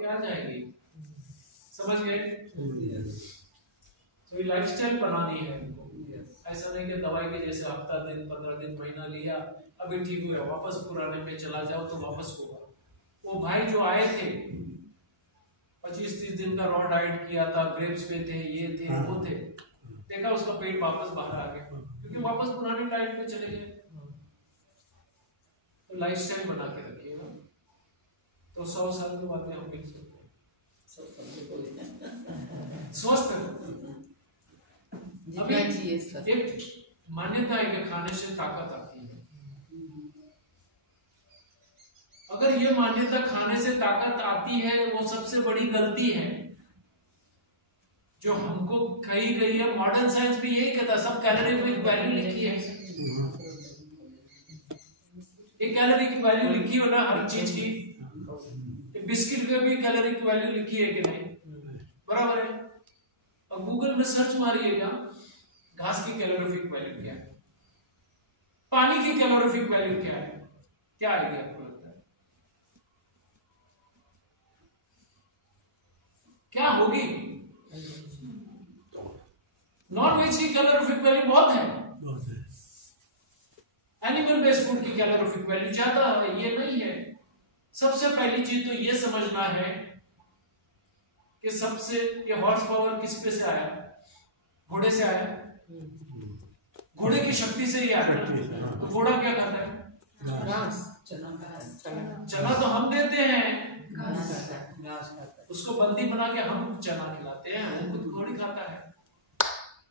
आपकी आ जाएगी। समझ गए? तो लाइफस्टाइल बनानी है हमको। ऐसा नहीं कि दवाई के जैसे हफ्ता दिन 15 दिन महीना लिया अभी ठीक हुआ वापस पुराने पे चला जाओ तो वापस होगा। वो भाई जो आए थे 25-30 दिन का रॉ डाइट किया था, ग्रेप्स पे थे, ये थे वो थे, देखा उसका पेट वापस बाहर आ गया क्योंकि वापस पुराने डाइट पे चले गए। तो लाइफस्टाइल बना के रखिएगा तो 100 साल के बाद में हम मिल सकते हैं स्वस्थ। एक मान्यता है कि खाने से ताकत आती है। अगर ये मान्यता खाने से ताकत आती है वो सबसे बड़ी गलती है जो हमको कही गई है। मॉडर्न साइंस भी यही कहता है, सब कैलोरी की वैल्यू लिखी है। एक कैलोरी की वैल्यू लिखी हो ना हर चीज की, बिस्किट पे भी कैलोरी की वैल्यू लिखी है कि नहीं? बराबर है। और गूगल में सर्च मारिएगा घास की कैलोरीफिक वैल्यू क्या है, पानी की कैलोरीफिक वैल्यू क्या है, क्या आइडिया आपको लगता है क्या होगी? नॉन वेज की कैलोरीफिक वैल्यू बहुत है, एनिमल बेस्ड फूड की कैलोरीफिक वैल्यू ज्यादा है, ये नहीं है। सबसे पहली चीज तो ये समझना है कि सबसे ये हॉर्स पावर किस पे से आया? घोड़े से आया। घोड़े की शक्ति से ही आया। तो घोड़ा क्या खाता है? घास, चना तो हम देते हैं, उसको बंदी बना के हम चना खिलाते हैं, वो खुद घोड़ी खाता है।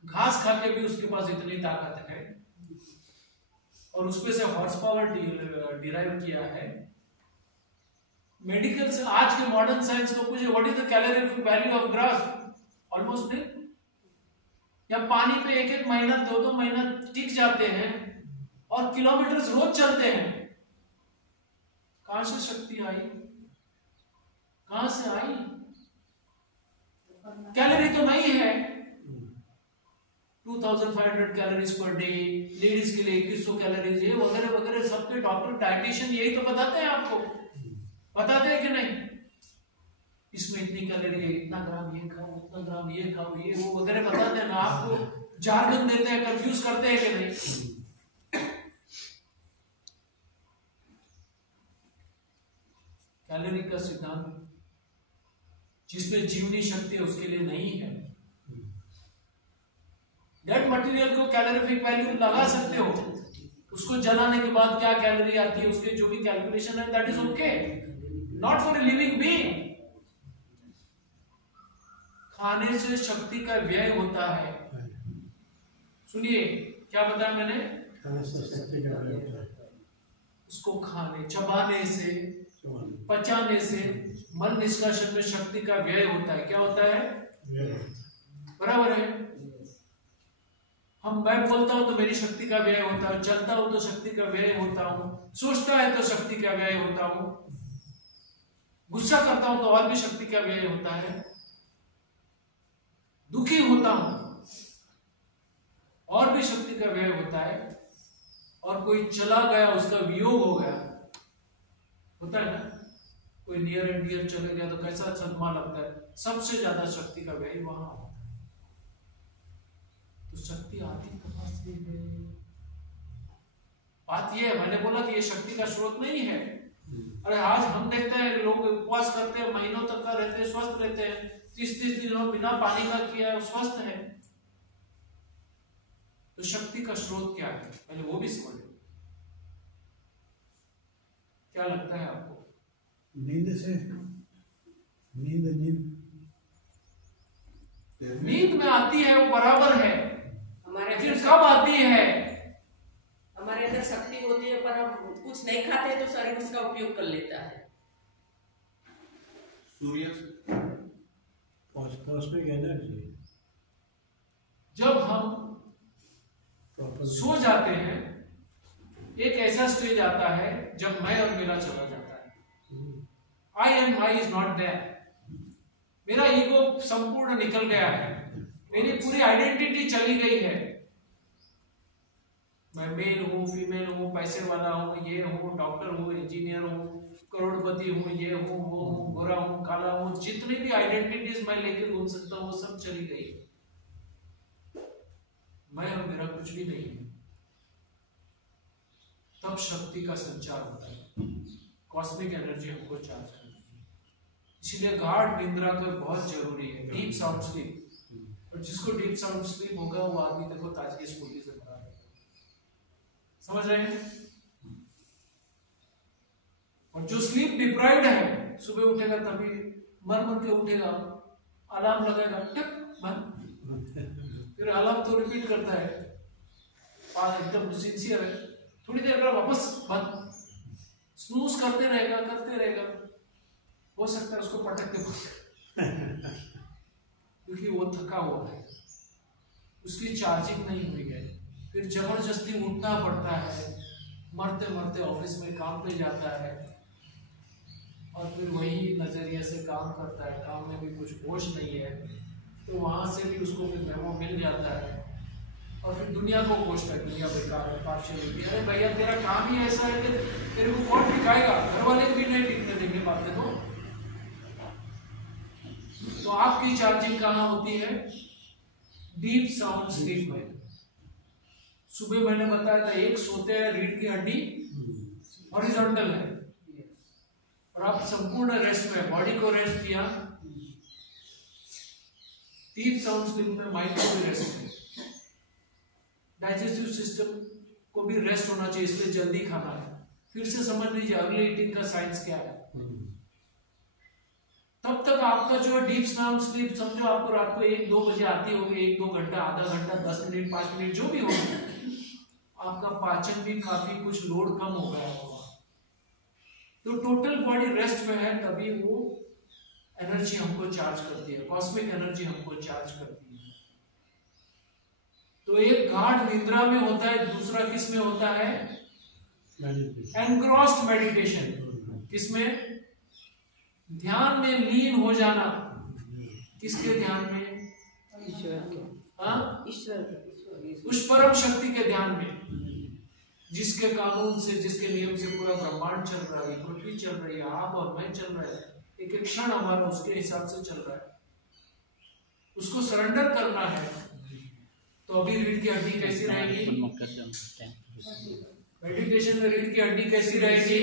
घास खा के भी उसके पास इतनी ताकत है और उसपे से हॉर्स पावर डिराइव किया है। मेडिकल से आज के मॉडर्न साइंस को पूछे what is the calorific value of grass, almost नहीं। या पानी पे एक महीना 2 महीना टिक जाते हैं और किलोमीटर रोज चलते हैं। कहां से शक्ति आई? कहां से आई? कैलोरी तो नहीं है। 2500 कैलोरीज पर डे, लेडीज के लिए 2100 कैलोरीज, ये वगैरह वगैरह सबके डॉक्टर डाइटिशियन यही तो बताते हैं आपको, बताते हैं कि नहीं? इसमें इतनी कैलोरी है, इतना ग्राम ये खाओ, उतना ग्राम ये खाओ, ये वो वगैरह बताते हैं ना, आपको जार्गन देते हैं, कंफ्यूज करते हैं कि नहीं? कैलोरी का सिद्धांत जिसमें जीवनी शक्ति है उसके लिए नहीं है। डेड मटेरियल को कैलोरीफिक वैल्यू लगा सकते हो, उसको जलाने के बाद क्या कैलोरी आती है उसके जो भी कैलकुलेशन है that is okay, not for a living being. खाने से शक्ति का व्यय होता है। सुनिए क्या बताया मैंने? खाने से शक्ति का व्यय होता है। उसको खाने, चबाने से, पचाने से मन निष्कासन में शक्ति का व्यय होता है। क्या होता है? बराबर है। मैं बोलता हूं तो मेरी शक्ति का व्यय होता है, चलता हूं तो शक्ति का व्यय होता हूं, सोचता है तो शक्ति का व्यय होता हूं, गुस्सा करता हूं तो और भी शक्ति का व्यय होता है, दुखी होता हूं और भी शक्ति का व्यय होता है, और कोई चला गया उसका वियोग हो गया, होता है ना, कोई नियर एंड डियर चले गया तो कैसा सदमा लगता है, सबसे ज्यादा शक्ति का व्यय वहां होता है। तो शक्ति आती कहां से है? बात ये है, मैंने बोला कि ये शक्ति का स्रोत नहीं है। अरे आज हम देखते हैं लोग उपवास करते हैं, महीनों तक का रहते हैं, स्वस्थ रहते हैं, 30-30 दिन बिना पानी का किया स्वस्थ है। तो शक्ति का स्रोत क्या है पहले वो भी समझो। क्या लगता है आपको? नींद से, नींद में आती है, वो बराबर है, हमारे फिर कब आती है? हमारे अंदर शक्ति होती है पर हम कुछ नहीं खाते तो शरीर उसका उपयोग कर लेता है। सूर्य कॉस्मिक एनर्जी। जब हम सो जाते हैं एक ऐसा स्टेज आता है जब मैं और मेरा चला जाता है। I and my is not there. मेरा ईगो संपूर्ण निकल गया है, मेरी पूरी आइडेंटिटी चली गई है। मैं मेल हूँ, फीमेल हूँ, पैसे वाला हूँ, ये हूँ, डॉक्टर हूँ, इंजीनियर हूँ, करोड़पति हूँ, ये हूँ, वो हूँ, गोरा हूँ, काला हूँ, हूं, जितनी भी आइडेंटिटीज मैं लेके घूम सकता हूँ वो सब चली गई। मैं और मेरा कुछ भी नहीं है। तब शक्ति का संचार होता है, कॉस्मिक एनर्जी हमको चार्ज करती है। इसलिए गाढ़ निद्रा का बहुत जरूरी है, डीप साउंड स्लीप। और जिसको डीप साउंड स्लीप होगा वो आदमी देखो ताजगी स्फूर्ति से भरा है। समझ रहे हैं? और जो स्लीप डिप्राइव्ड है, सुबह उठेगा तभी मर मर के उठेगा, अलार्म लगाएगा टक बंद, फिर अलार्म तो रिपीट करता है, एकदम सिंसियर है, थोड़ी देर बाद वापस बंद, स्नूज करते रहेगा। हो सकता है उसको पटक के क्योंकि वो थका हुआ है, उसकी चार्जिंग नहीं हुई है। फिर जबरदस्ती उठना पड़ता है, मरते मरते ऑफिस में काम पे जाता है और फिर वही नजरिए से काम करता है, काम में भी कुछ होश नहीं है, तो वहां से भी उसको फिर मेमो मिल जाता है और फिर दुनिया को कोसता है, दुनिया बेकार है, पार्शियलिटी। अरे भैया तेरा काम ही ऐसा है कि तेरे को कौन टिकाएगा, घर वाले भी नहीं टिकने देंगे बातें तो आपकी चार्जिंग कहाँ होती है? डीप साउंड स्लीप में। सुबह मैंने बताया था, एक सोते हैं रीढ़ की हड्डी हॉरिजॉन्टल है और आप संपूर्ण रेस्ट में बॉडी को रेस्ट दिया। डीप साउंड स्लीप में माइंड को भी रेस्ट है, डाइजेस्टिव सिस्टम को भी रेस्ट होना चाहिए, इसलिए जल्दी खाना है। फिर से समझ लीजिए अगले ईटिंग का साइंस क्या है। तब तक आपका जो डीप साउंड स्लीप, समझो आपको रात को 1-2 बजे आती होगी, 1-2 घंटा, आधा घंटा, 10 मिनट, 5 मिनट, जो भी होगा, आपका पाचन भी काफी कुछ लोड कम हो गया होगा, तो टोटल बॉडी रेस्ट में है, तभी वो एनर्जी हमको चार्ज करती है, कॉस्मिक एनर्जी हमको चार्ज करती है। तो एक गाढ़ निद्रा में होता है, दूसरा किस में होता है? Engrossed meditation. किसमें? ध्यान में लीन हो जाना। किसके ध्यान में? ईश्वर, उस परम शक्ति के ध्यान में, जिसके कानून से, जिसके नियम से पूरा ब्रह्मांड चल रहा है, पृथ्वी चल रही है, आप और मैं चल रहे हैं, एक एक क्षण हमारा उसके हिसाब से चल रहा है। उसको सरेंडर करना है। तो अभी रीढ़ की हड्डी कैसी रहेगी? मेडिटेशन में रीढ़ की हड्डी कैसी रहेगी?